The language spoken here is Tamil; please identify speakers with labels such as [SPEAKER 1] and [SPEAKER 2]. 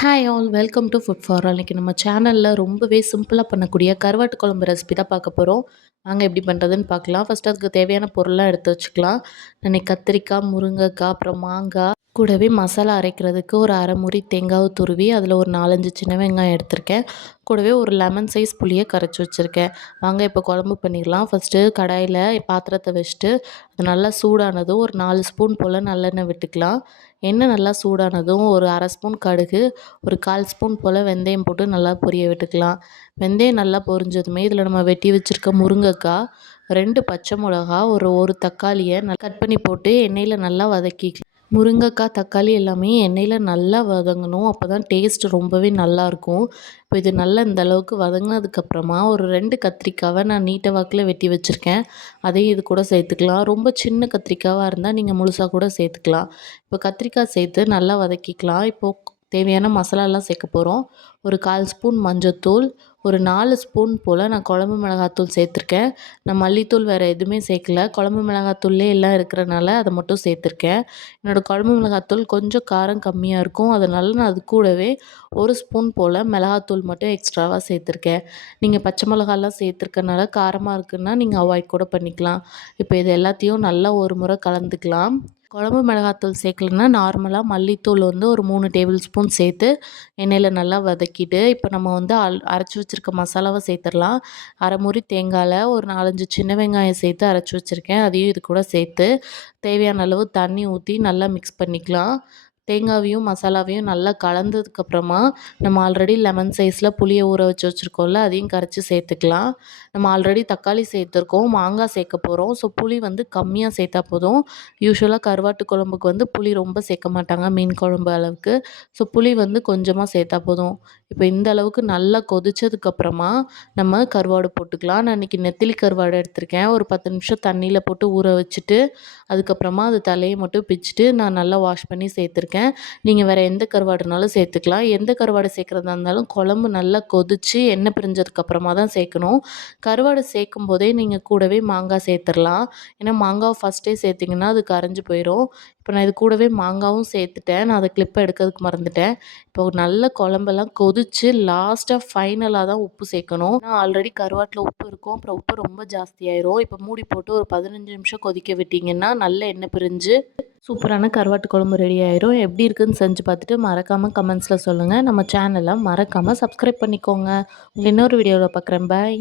[SPEAKER 1] Hi all welcome to food for all இன்றைக்கி நம்ம சேனலில் ரொம்பவே சிம்பிளாக பண்ணக்கூடிய கருவாட்டு குழம்பு ரெசிபி தான் பார்க்க போகிறோம் வாங்க எப்படி பண்ணுறதுன்னு பார்க்கலாம். ஃபஸ்ட்டு அதுக்கு தேவையான பொருள்லாம் எடுத்து வச்சுக்கலாம். நான் கத்திரிக்காய் முருங்கைக்காய் அப்புறம் மாங்காய். கூடவே மசாலா அரைக்கிறதுக்கு ஒரு அரை முறி தேங்காய் துருவி அதில் ஒரு நாலஞ்சு சின்ன வெங்காயம் எடுத்திருக்கேன். கூடவே ஒரு லெமன் சைஸ் புளியை கரைச்சி வச்சுருக்கேன். வாங்க இப்போ குழம்பு பண்ணிடலாம். ஃபஸ்ட்டு கடாயில் பாத்திரத்தை வச்சுட்டு அது நல்லா சூடானதும் ஒரு நாலு ஸ்பூன் போல் நல்லெண்ணெய் விட்டுக்கலாம். எண்ணெய் நல்லா சூடானதும் ஒரு அரை ஸ்பூன் கடுகு ஒரு கால் ஸ்பூன் போல் வெந்தயம் போட்டு நல்லா பொரிய விட்டுக்கலாம். வெந்தயம் நல்லா பொரிஞ்சதுமே இதில் நம்ம வெட்டி வச்சுருக்க முருங்கைக்காய் ரெண்டு பச்சை மிளகா ஒரு ஒரு தக்காளியை நல்லா கட் பண்ணி போட்டு எண்ணெயில் நல்லா வதக்கிக்கலாம். முருங்கைக்காய் தக்காளி எல்லாமே எண்ணெயில் நல்லா வதங்கணும். அப்போ தான் டேஸ்ட் ரொம்பவே நல்லாயிருக்கும் இப்போ இது நல்லா இந்த அளவுக்கு வதங்கினதுக்கப்புறமா ஒரு ரெண்டு கத்திரிக்காவை நான் நீட்டை வாக்கில் வெட்டி வச்சுருக்கேன். அதையும் இது கூட சேர்த்துக்கலாம். ரொம்ப சின்ன கத்திரிக்காவாக இருந்தால் நீங்கள் முழுசாக கூட சேர்த்துக்கலாம். இப்போ கத்திரிக்காய் சேர்த்து நல்லா வதக்கிக்கலாம். இப்போது தேவையான மசாலாலாம் சேர்க்க போகிறோம் ஒரு கால் ஸ்பூன் மஞ்சத்தூள் ஒரு நாலு ஸ்பூன் போல் நான் குழம்பு மிளகாத்தூள் சேர்த்துருக்கேன். நான் மல்லித்தூள் வேறு எதுவுமே சேர்க்கல. குழம்பு மிளகாத்தூள்லேயே எல்லாம் இருக்கிறனால அதை மட்டும் சேர்த்துருக்கேன். என்னோடய குழம்பு மிளகாத்தூள் கொஞ்சம் காரம் கம்மியாக இருக்கும். அதனால் நான் அது கூடவே ஒரு ஸ்பூன் போல் மிளகாத்தூள் மட்டும் எக்ஸ்ட்ராவாக சேர்த்துருக்கேன். நீங்கள் பச்சை மிளகாலாம் சேர்த்துருக்கனால காரமாக இருக்குன்னா நீங்கள் அவாய்ட் கூட பண்ணிக்கலாம். இப்போ இது எல்லாத்தையும் நல்லா ஒரு முறை கலந்துக்கலாம். குழம்பு மிளகாத்தூள் சேர்க்கலன்னா நார்மலாக மல்லித்தூள் வந்து ஒரு மூணு டேபிள் ஸ்பூன் சேர்த்து எண்ணெயில் நல்லா வதக்கிட்டு இப்போ நம்ம வந்து அல் அரைச்சி வச்சுருக்க மசாலாவை சேர்த்துடலாம். அரைமுறி தேங்காயில் ஒரு நாலஞ்சு சின்ன வெங்காயம் சேர்த்து அரைச்சி வச்சுருக்கேன். அதையும் இது கூட சேர்த்து தேவையான அளவு தண்ணி ஊற்றி நல்லா மிக்ஸ் பண்ணிக்கலாம். தேங்காவையும் மசாலாவையும் நல்லா கலந்ததுக்கப்புறமா நம்ம ஆல்ரெடி லெமன் சைஸில் புளியை ஊற வச்சு வச்சுருக்கோம்ல அதையும் கரைச்சி சேர்த்துக்கலாம். நம்ம ஆல்ரெடி தக்காளி சேர்த்துருக்கோம் மாங்காய் சேர்க்க போகிறோம் ஸோ புளி வந்து கம்மியாக சேர்த்தா போதும். யூஸ்வலாக கருவாட்டு குழம்புக்கு வந்து புளி ரொம்ப சேர்க்க மாட்டாங்க மீன் குழம்பு அளவுக்கு. ஸோ புளி வந்து கொஞ்சமாக சேர்த்தா போதும். இப்போ இந்த அளவுக்கு நல்லா கொதிச்சதுக்கப்புறமா நம்ம கருவாடு போட்டுக்கலாம். நான் இன்றைக்கி நெத்திலி கருவாடு எடுத்திருக்கேன். ஒரு பத்து நிமிஷம் தண்ணியில் போட்டு ஊற வச்சுட்டு அதுக்கப்புறமா அது தலையை மட்டும் பிச்சுட்டு நான் நல்லா வாஷ் பண்ணி சேர்த்துருக்கேன். சேர்த்துருக்கேன் நீங்கள் வேறு எந்த கருவாடுனாலும் சேர்த்துக்கலாம். எந்த கருவாடு சேர்க்குறதா இருந்தாலும் குழம்பு நல்லா கொதித்து எண்ணெய் பிரிஞ்சதுக்கப்புறமா தான் சேர்க்கணும். கருவாடு சேர்க்கும் போதே நீங்கள் கூடவே மாங்காய் சேர்த்துடலாம். ஏன்னா மாங்காய் ஃபஸ்ட்டே சேர்த்திங்கன்னா அது கரைஞ்சி போயிடும் இப்போ நான் இது கூடவே மாங்காவும் சேர்த்துட்டேன். நான் அதை கிளிப்பை எடுக்கிறதுக்கு மறந்துட்டேன். இப்போ நல்ல குழம்பெல்லாம் கொதித்து லாஸ்ட்டாக ஃபைனலாக தான் உப்பு சேர்க்கணும். நான் ஆல்ரெடி கருவாட்டில் உப்பு இருக்கும். அப்புறம் உப்பு ரொம்ப ஜாஸ்தியாயிரும். இப்போ மூடி போட்டு ஒரு பதினஞ்சு நிமிஷம் கொதிக்க விட்டிங்கன்னா நல்ல எண்ணெய் பிரிஞ்சு சூப்பரான கருவாட்டு குழம்பு ரெடி ஆயிரும். எப்படி இருக்குன்னு செஞ்சு பார்த்துட்டு மறக்காமல் கமெண்ட்ஸில் சொல்லுங்கள் நம்ம சேனலை மறக்காமல் சப்ஸ்கிரைப் பண்ணிக்கோங்க. இன்னொரு வீடியோவில் பார்க்குறேன். பாய்